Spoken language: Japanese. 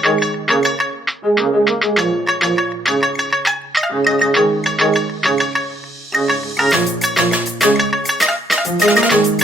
thank you